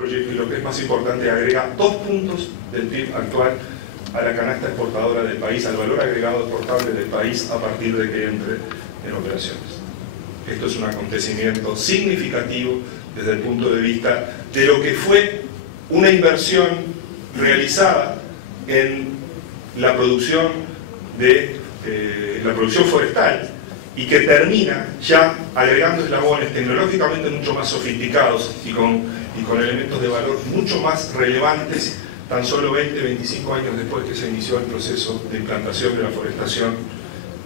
proyecto, y lo que es más importante, agrega 2 puntos del PIB actual a la canasta exportadora del país, al valor agregado exportable del país a partir de que entre en operaciones. Esto es un acontecimiento significativo desde el punto de vista de lo que fue una inversión realizada en la producción forestal y que termina ya agregando eslabones tecnológicamente mucho más sofisticados y con elementos de valor mucho más relevantes tan solo 20-25 años después que se inició el proceso de implantación de la forestación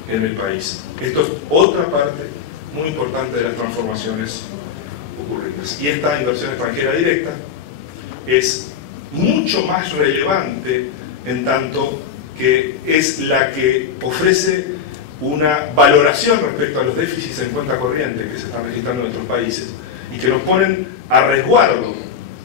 en el país. Esto es otra parte muy importante de las transformaciones ocurridas. Y esta inversión extranjera directa es mucho más relevante en tanto que es la que ofrece una valoración respecto a los déficits en cuenta corriente que se están registrando en nuestros países y que nos ponen a resguardo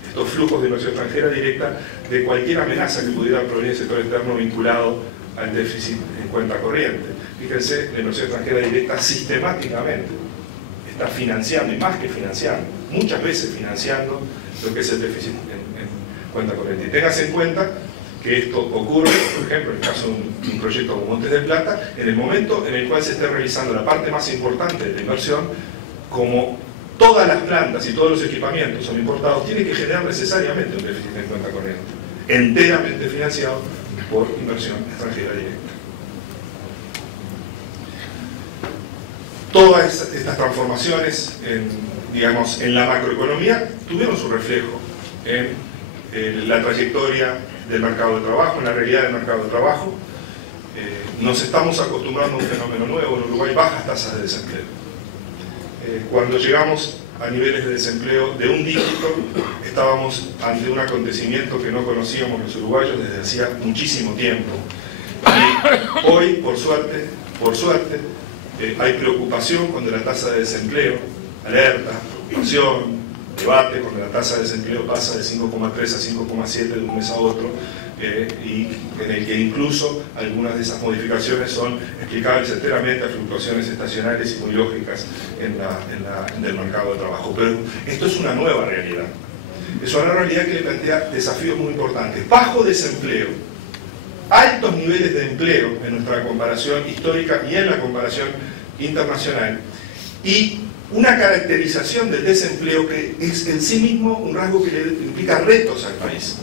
estos flujos de inversión extranjera directa de cualquier amenaza que pudiera provenir del sector externo vinculado al déficit en cuenta corriente. Fíjense, la inversión extranjera directa sistemáticamente está financiando, y más que financiando, muchas veces financiando lo que es el déficit en cuenta corriente. Y tengas en cuenta que esto ocurre, por ejemplo, en el caso de un proyecto como Montes del Plata, en el momento en el cual se esté realizando la parte más importante de la inversión, como todas las plantas y todos los equipamientos son importados, tiene que generar necesariamente un déficit en cuenta corriente, enteramente financiado por inversión extranjera directa. Todas estas transformaciones en la macroeconomía tuvieron su reflejo en la trayectoria del mercado de trabajo, en la realidad del mercado de trabajo. Nos estamos acostumbrando a un fenómeno nuevo. En Uruguay, bajas tasas de desempleo. Cuando llegamos a niveles de desempleo de un dígito, estábamos ante un acontecimiento que no conocíamos los uruguayos desde hacía muchísimo tiempo. Y hoy, por suerte, hay preocupación cuando la tasa de desempleo, alerta, preocupación, debate cuando la tasa de desempleo pasa de 5,3 a 5,7 de un mes a otro, y en el que incluso algunas de esas modificaciones son explicables enteramente a fluctuaciones estacionales y muy lógicas en el mercado de trabajo. Pero esto es una nueva realidad. Es una realidad que le plantea desafíos muy importantes. Bajo desempleo, altos niveles de empleo en nuestra comparación histórica y en la comparación internacional, y una caracterización del desempleo que es en sí mismo un rasgo que le implica retos al país,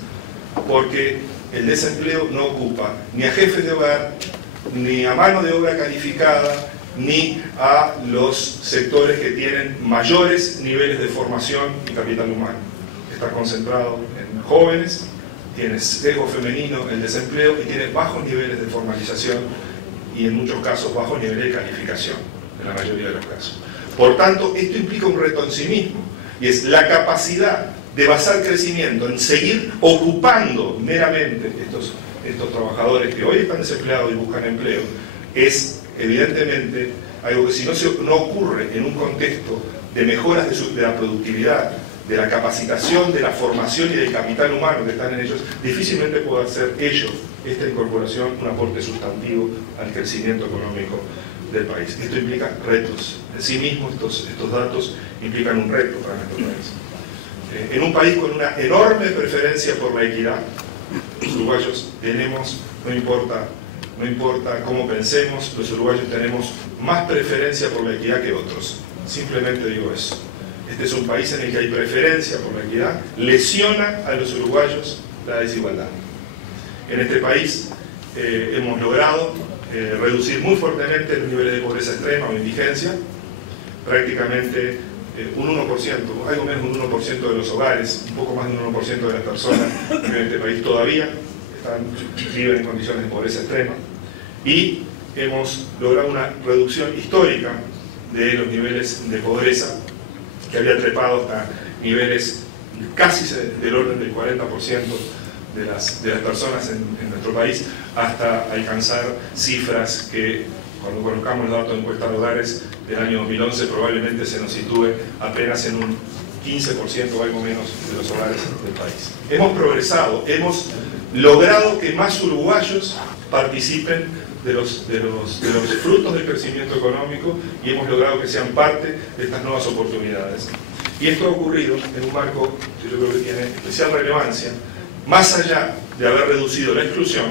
porque el desempleo no ocupa ni a jefes de hogar, ni a mano de obra calificada, ni a los sectores que tienen mayores niveles de formación y capital humano. Está concentrado en jóvenes, tiene sesgo femenino el desempleo y tiene bajos niveles de formalización y en muchos casos bajos niveles de calificación, en la mayoría de los casos. Por tanto, esto implica un reto en sí mismo, y es la capacidad de basar crecimiento en seguir ocupando meramente estos trabajadores que hoy están desempleados y buscan empleo. Es evidentemente algo que si no ocurre en un contexto de mejoras de la productividad, de la capacitación, de la formación y del capital humano que están en ellos, difícilmente puede hacer esta incorporación, un aporte sustantivo al crecimiento económico del país. Esto implica retos. En sí mismo estos datos implican un reto para nuestro país. En un país con una enorme preferencia por la equidad, los uruguayos tenemos, no importa cómo pensemos, los uruguayos tenemos más preferencia por la equidad que otros. Simplemente digo eso. Este es un país en el que hay preferencia por la equidad, lesiona a los uruguayos la desigualdad. En este país hemos logrado reducir muy fuertemente los niveles de pobreza extrema o indigencia. Prácticamente un 1%, algo menos de un 1% de los hogares, un poco más de un 1% de las personas que viven en este país todavía viven en condiciones de pobreza extrema. Y hemos logrado una reducción histórica de los niveles de pobreza, que había trepado hasta niveles casi del orden del 40% de las personas en nuestro país, hasta alcanzar cifras que, cuando conozcamos los datos de encuesta de hogares del año 2011, probablemente se nos sitúe apenas en un 15% o algo menos de los hogares del país. Hemos progresado, hemos logrado que más uruguayos participen de los frutos del crecimiento económico y hemos logrado que sean parte de estas nuevas oportunidades. Y esto ha ocurrido en un marco que yo creo que tiene especial relevancia, más allá de haber reducido la exclusión,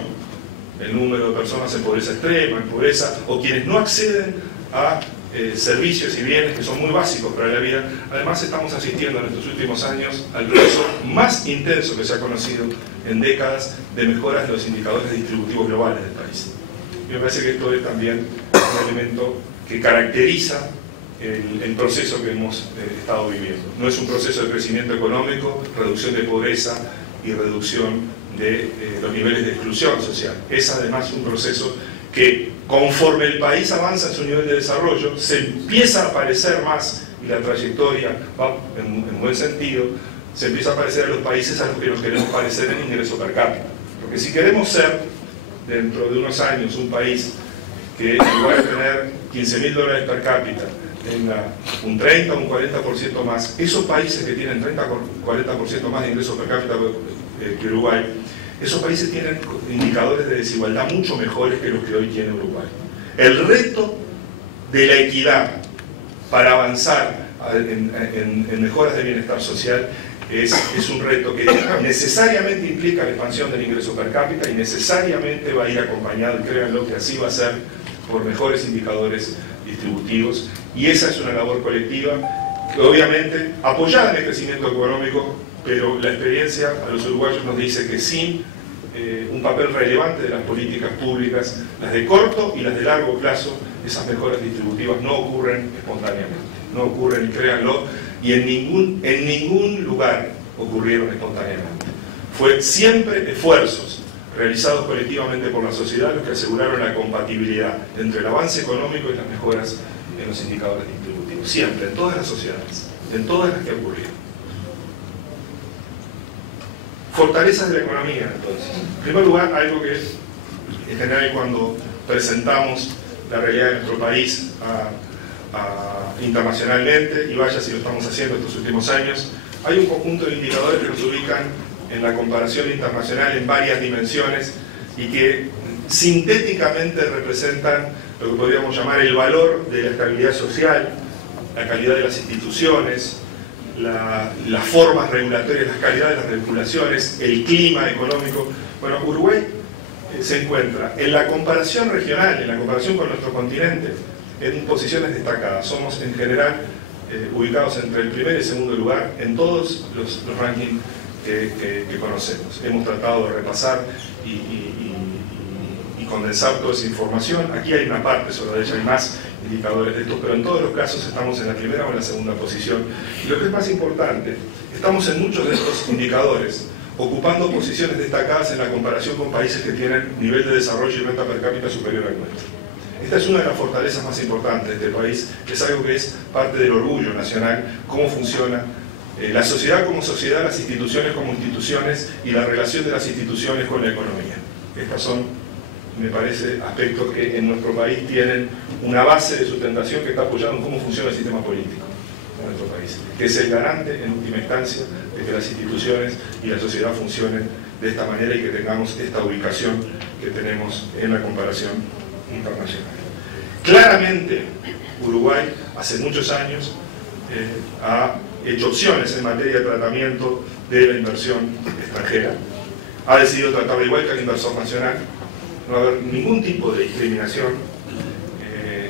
el número de personas en pobreza extrema, en pobreza, o quienes no acceden a servicios y bienes que son muy básicos para la vida. Además, estamos asistiendo en estos últimos años al proceso más intenso que se ha conocido en décadas de mejoras de los indicadores distributivos globales del país. Y me parece que esto es también un elemento que caracteriza el proceso que hemos estado viviendo. No es un proceso de crecimiento económico, reducción de pobreza y reducción de los niveles de exclusión social. Es además un proceso que, conforme el país avanza en su nivel de desarrollo, se empieza a parecer más, y la trayectoria va en buen sentido, se empieza a parecer a los países a los que nos queremos parecer en ingreso per cápita. Porque si queremos ser, dentro de unos años, un país que en lugar de tener $15.000 per cápita tenga un 30 o un 40% más, esos países que tienen 30 o 40% más de ingresos per cápita que Uruguay, esos países tienen indicadores de desigualdad mucho mejores que los que hoy tiene Uruguay. El reto de la equidad para avanzar en mejoras de bienestar social es un reto que necesariamente implica la expansión del ingreso per cápita y necesariamente va a ir acompañado, y créanlo que así va a ser, por mejores indicadores distributivos. Y esa es una labor colectiva que, obviamente, apoyada en el crecimiento económico, pero la experiencia a los uruguayos nos dice que sin un papel relevante de las políticas públicas, las de corto y las de largo plazo, esas mejoras distributivas no ocurren espontáneamente, no ocurren, créanlo, y en ningún lugar ocurrieron espontáneamente. Fue siempre esfuerzos realizados colectivamente por la sociedad los que aseguraron la compatibilidad entre el avance económico y las mejoras en los indicadores distributivos, siempre, en todas las sociedades, en todas las que ocurrieron. Fortalezas de la economía, entonces. En primer lugar, algo que en general cuando presentamos la realidad de nuestro país internacionalmente, y vaya si lo estamos haciendo estos últimos años, hay un conjunto de indicadores que nos ubican en la comparación internacional en varias dimensiones y que sintéticamente representan lo que podríamos llamar el valor de la estabilidad social, la calidad de las instituciones, las formas regulatorias, la calidad de las regulaciones, el clima económico. Bueno, Uruguay se encuentra en la comparación regional, en la comparación con nuestro continente, en posiciones destacadas. Somos en general ubicados entre el primer y segundo lugar en todos los rankings que conocemos. Hemos tratado de repasar y condensar toda esa información. Aquí hay una parte sobre ella, hay más indicadores de estos, pero en todos los casos estamos en la primera o en la segunda posición. Y lo que es más importante, estamos en muchos de estos indicadores ocupando posiciones destacadas en la comparación con países que tienen nivel de desarrollo y renta per cápita superior al nuestro. Esta es una de las fortalezas más importantes de este país, es algo que es parte del orgullo nacional, cómo funciona la sociedad como sociedad, las instituciones como instituciones y la relación de las instituciones con la economía. Estas son, me parece, aspectos que en nuestro país tienen una base de sustentación que está apoyada en cómo funciona el sistema político de nuestro país, que es el garante, en última instancia, de que las instituciones y la sociedad funcionen de esta manera y que tengamos esta ubicación que tenemos en la comparación internacional. Claramente, Uruguay, hace muchos años, ha hecho opciones en materia de tratamiento de la inversión extranjera. Ha decidido tratarla igual que al inversor nacional. No va a haber ningún tipo de discriminación,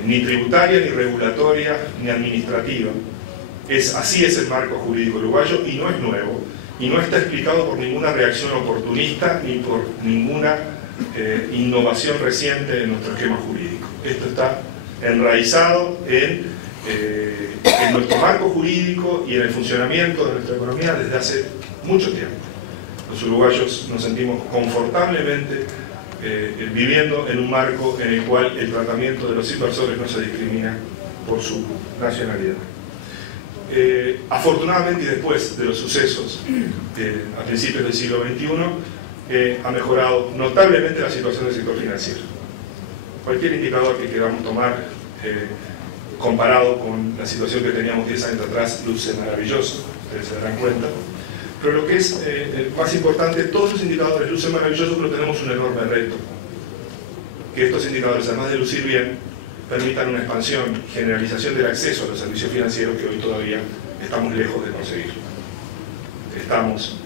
ni tributaria, ni regulatoria, ni administrativa. Así es el marco jurídico uruguayo y no es nuevo. Y no está explicado por ninguna reacción oportunista ni por ninguna innovación reciente en nuestro esquema jurídico. Esto está enraizado en nuestro marco jurídico y en el funcionamiento de nuestra economía desde hace mucho tiempo. Los uruguayos nos sentimos confortablemente viviendo en un marco en el cual el tratamiento de los inversores no se discrimina por su nacionalidad. Afortunadamente, y después de los sucesos a principios del siglo XXI, ha mejorado notablemente la situación del sector financiero. Cualquier indicador que queramos tomar comparado con la situación que teníamos 10 años atrás luce maravilloso, ustedes se darán cuenta. Pero lo que es más importante, todos los indicadores lucen maravillosos, pero tenemos un enorme reto. Que estos indicadores, además de lucir bien, permitan una expansión, generalización del acceso a los servicios financieros que hoy todavía estamos lejos de conseguirlo. Estamos